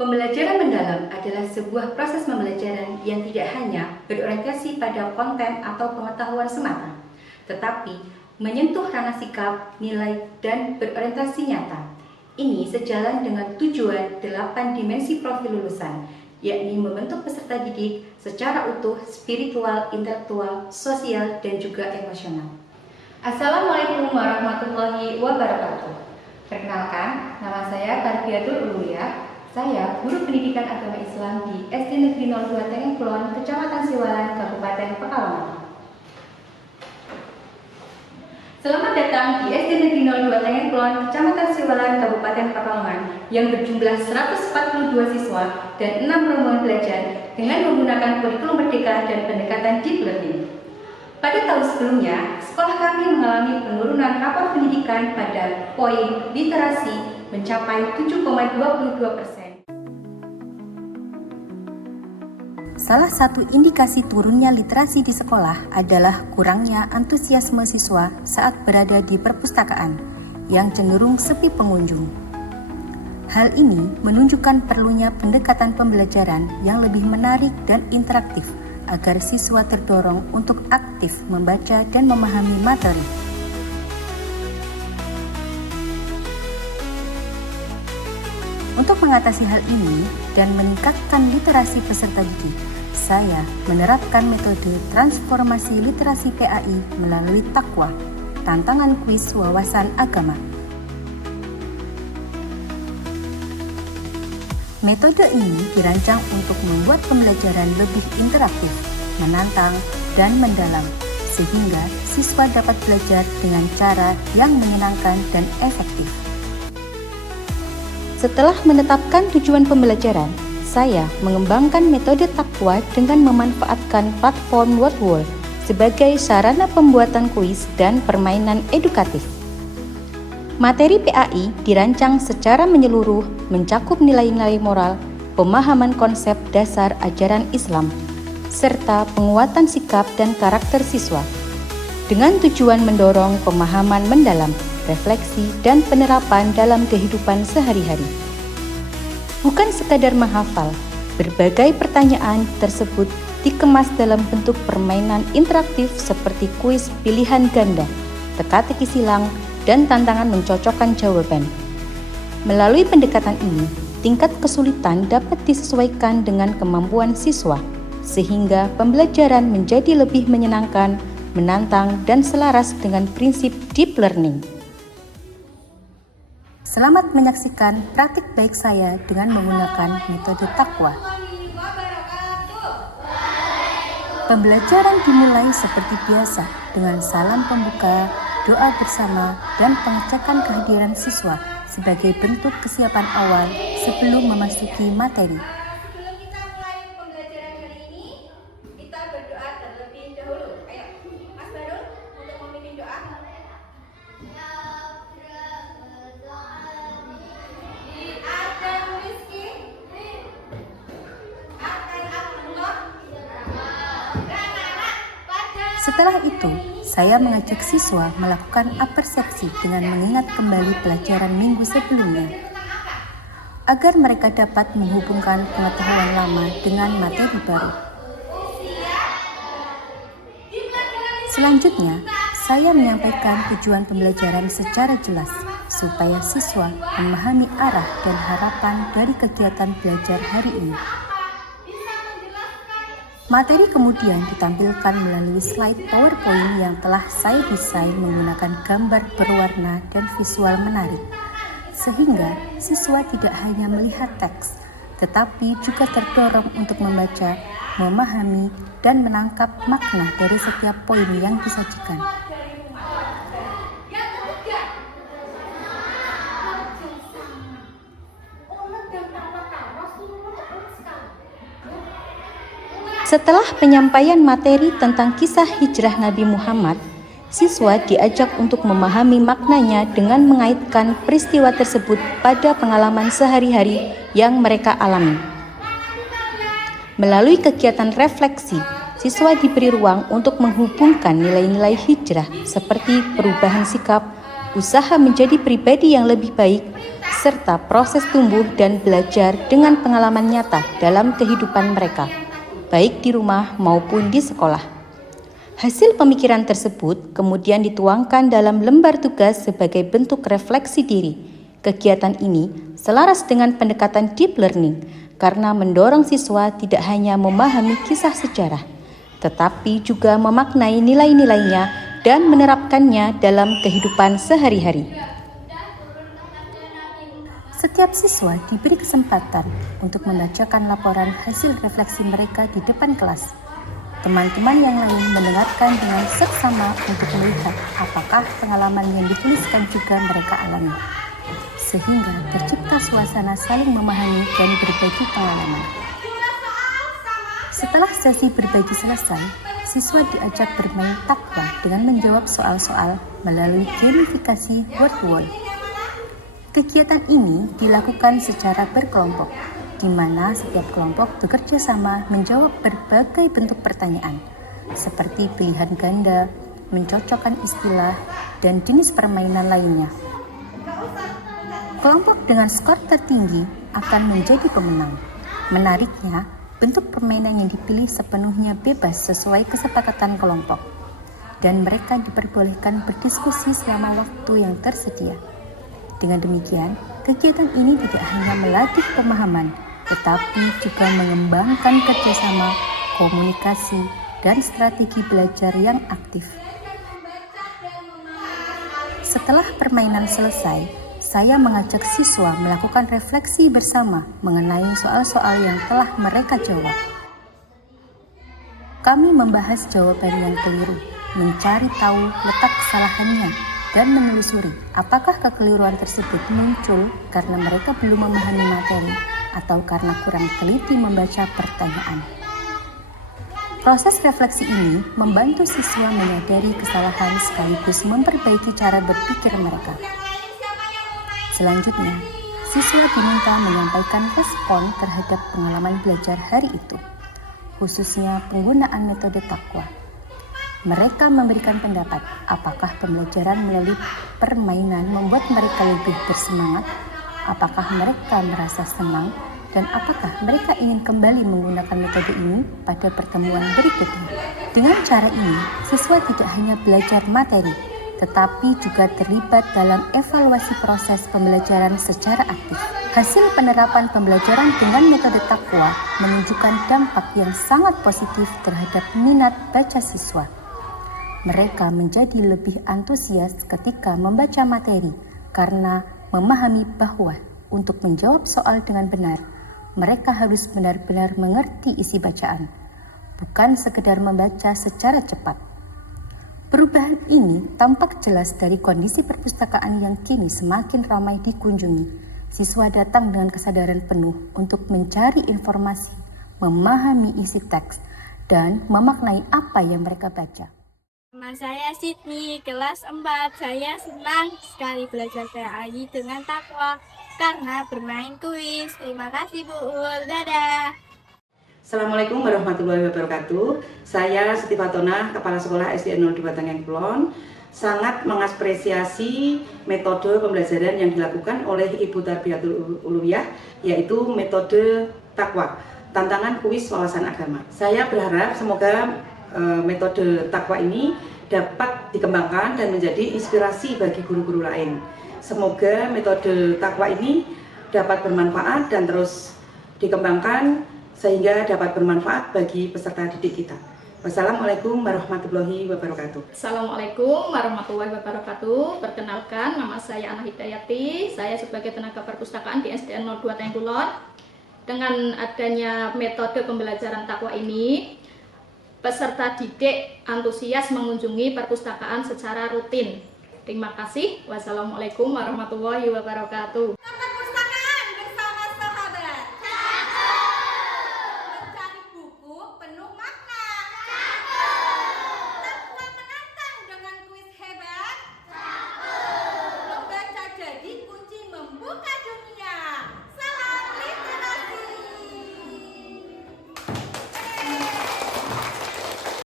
Pembelajaran mendalam adalah sebuah proses pembelajaran yang tidak hanya berorientasi pada konten atau pengetahuan semata, tetapi menyentuh ranah sikap, nilai, dan berorientasi nyata. Ini sejalan dengan tujuan 8 dimensi profil lulusan, yakni membentuk peserta didik secara utuh, spiritual, intelektual, sosial, dan juga emosional. Assalamualaikum warahmatullahi wabarakatuh. Perkenalkan, nama saya Tarbiyatul Uluyah. Saya guru pendidikan agama Islam di SD Negeri 02 Tengeng Kulon, Kecamatan Siwalan, Kabupaten Pekalongan. Selamat datang di SD Negeri 02 Tengeng Kulon, Kecamatan Siwalan, Kabupaten Pekalongan yang berjumlah 142 siswa dan 6 rombongan belajar dengan menggunakan kurikulum merdeka dan pendekatan deep learning. Pada tahun sebelumnya, sekolah kami mengalami penurunan rapor pendidikan pada poin literasi mencapai 7,22%. Salah satu indikasi turunnya literasi di sekolah adalah kurangnya antusiasme siswa saat berada di perpustakaan yang cenderung sepi pengunjung. Hal ini menunjukkan perlunya pendekatan pembelajaran yang lebih menarik dan interaktif agar siswa terdorong untuk aktif membaca dan memahami materi. Untuk mengatasi hal ini dan meningkatkan literasi peserta didik, saya menerapkan metode transformasi literasi PAI melalui Taqwa, tantangan kuis wawasan agama. Metode ini dirancang untuk membuat pembelajaran lebih interaktif, menantang, dan mendalam, sehingga siswa dapat belajar dengan cara yang menyenangkan dan efektif. Setelah menetapkan tujuan pembelajaran, saya mengembangkan metode Taqwa dengan memanfaatkan platform WordWall sebagai sarana pembuatan kuis dan permainan edukatif. Materi PAI dirancang secara menyeluruh, mencakup nilai-nilai moral, pemahaman konsep dasar ajaran Islam, serta penguatan sikap dan karakter siswa, dengan tujuan mendorong pemahaman mendalam, refleksi, dan penerapan dalam kehidupan sehari-hari. Bukan sekadar menghafal, berbagai pertanyaan tersebut dikemas dalam bentuk permainan interaktif seperti kuis pilihan ganda, teka-teki silang, dan tantangan mencocokkan jawaban. Melalui pendekatan ini, tingkat kesulitan dapat disesuaikan dengan kemampuan siswa, sehingga pembelajaran menjadi lebih menyenangkan, menantang, dan selaras dengan prinsip deep learning. Selamat menyaksikan praktik baik saya dengan menggunakan metode Taqwa. Pembelajaran dimulai seperti biasa dengan salam pembuka, doa bersama, dan pengecekan kehadiran siswa sebagai bentuk kesiapan awal sebelum memasuki materi. Sebelum kita mulai pembelajaran hari ini, kita berdoa terlebih dahulu. Ayo, Mas Barul untuk memimpin doa. Setelah itu, saya mengajak siswa melakukan apersepsi dengan mengingat kembali pelajaran minggu sebelumnya, agar mereka dapat menghubungkan pengetahuan lama dengan materi baru. Selanjutnya, saya menyampaikan tujuan pembelajaran secara jelas, supaya siswa memahami arah dan harapan dari kegiatan belajar hari ini. Materi kemudian ditampilkan melalui slide PowerPoint yang telah saya desain menggunakan gambar berwarna dan visual menarik, sehingga siswa tidak hanya melihat teks, tetapi juga terdorong untuk membaca, memahami, dan menangkap makna dari setiap poin yang disajikan. Setelah penyampaian materi tentang kisah hijrah Nabi Muhammad, siswa diajak untuk memahami maknanya dengan mengaitkan peristiwa tersebut pada pengalaman sehari-hari yang mereka alami. Melalui kegiatan refleksi, siswa diberi ruang untuk menghubungkan nilai-nilai hijrah seperti perubahan sikap, usaha menjadi pribadi yang lebih baik, serta proses tumbuh dan belajar dengan pengalaman nyata dalam kehidupan mereka, baik di rumah maupun di sekolah. Hasil pemikiran tersebut kemudian dituangkan dalam lembar tugas sebagai bentuk refleksi diri. Kegiatan ini selaras dengan pendekatan deep learning karena mendorong siswa tidak hanya memahami kisah sejarah, tetapi juga memaknai nilai-nilainya dan menerapkannya dalam kehidupan sehari-hari. Setiap siswa diberi kesempatan untuk membacakan laporan hasil refleksi mereka di depan kelas. Teman-teman yang lain mendengarkan dengan seksama untuk melihat apakah pengalaman yang dituliskan juga mereka alami, sehingga tercipta suasana saling memahami dan berbagi pengalaman. Setelah sesi berbagi selesai, siswa diajak bermain takwa dengan menjawab soal-soal melalui gamifikasi word wall. Kegiatan ini dilakukan secara berkelompok, di mana setiap kelompok bekerja sama menjawab berbagai bentuk pertanyaan, seperti pilihan ganda, mencocokkan istilah, dan jenis permainan lainnya. Kelompok dengan skor tertinggi akan menjadi pemenang. Menariknya, bentuk permainan yang dipilih sepenuhnya bebas sesuai kesepakatan kelompok, dan mereka diperbolehkan berdiskusi selama waktu yang tersedia. Dengan demikian, kegiatan ini tidak hanya melatih pemahaman, tetapi juga mengembangkan kerjasama, komunikasi, dan strategi belajar yang aktif. Setelah permainan selesai, saya mengajak siswa melakukan refleksi bersama mengenai soal-soal yang telah mereka jawab. Kami membahas jawaban yang keliru, mencari tahu letak kesalahannya, dan menelusuri apakah kekeliruan tersebut muncul karena mereka belum memahami materi atau karena kurang teliti membaca pertanyaan. Proses refleksi ini membantu siswa menyadari kesalahan sekaligus memperbaiki cara berpikir mereka. Selanjutnya, siswa diminta menyampaikan respon terhadap pengalaman belajar hari itu, khususnya penggunaan metode takwa. Mereka memberikan pendapat apakah pembelajaran melalui permainan membuat mereka lebih bersemangat, apakah mereka merasa senang, dan apakah mereka ingin kembali menggunakan metode ini pada pertemuan berikutnya. Dengan cara ini, siswa tidak hanya belajar materi, tetapi juga terlibat dalam evaluasi proses pembelajaran secara aktif. Hasil penerapan pembelajaran dengan metode takwa menunjukkan dampak yang sangat positif terhadap minat baca siswa. Mereka menjadi lebih antusias ketika membaca materi karena memahami bahwa untuk menjawab soal dengan benar, mereka harus benar-benar mengerti isi bacaan, bukan sekedar membaca secara cepat. Perubahan ini tampak jelas dari kondisi perpustakaan yang kini semakin ramai dikunjungi. Siswa datang dengan kesadaran penuh untuk mencari informasi, memahami isi teks, dan memaknai apa yang mereka baca. Nama saya Sydney, kelas 4. Saya senang sekali belajar PAI dengan takwa karena bermain kuis. Terima kasih Bu Ul, dadah. Assalamualaikum warahmatullahi wabarakatuh. Saya Siti Fatona, Kepala Sekolah SD 02 Tangeng Kulon, sangat mengapresiasi metode pembelajaran yang dilakukan oleh Ibu Tarbiyatul Uluwiyah, yaitu metode takwa, tantangan kuis wawasan agama. Saya berharap semoga metode takwa ini dapat dikembangkan dan menjadi inspirasi bagi guru-guru lain. Semoga metode takwa ini dapat bermanfaat dan terus dikembangkan sehingga dapat bermanfaat bagi peserta didik kita. Wassalamualaikum warahmatullahi wabarakatuh. Assalamualaikum warahmatullahi wabarakatuh. Perkenalkan, nama saya Ana Hidayati. Saya sebagai tenaga perpustakaan di SDN 02 Tangeng Kulon. Dengan adanya metode pembelajaran takwa ini, peserta didik antusias mengunjungi perpustakaan secara rutin. Terima kasih. Wassalamualaikum warahmatullahi wabarakatuh.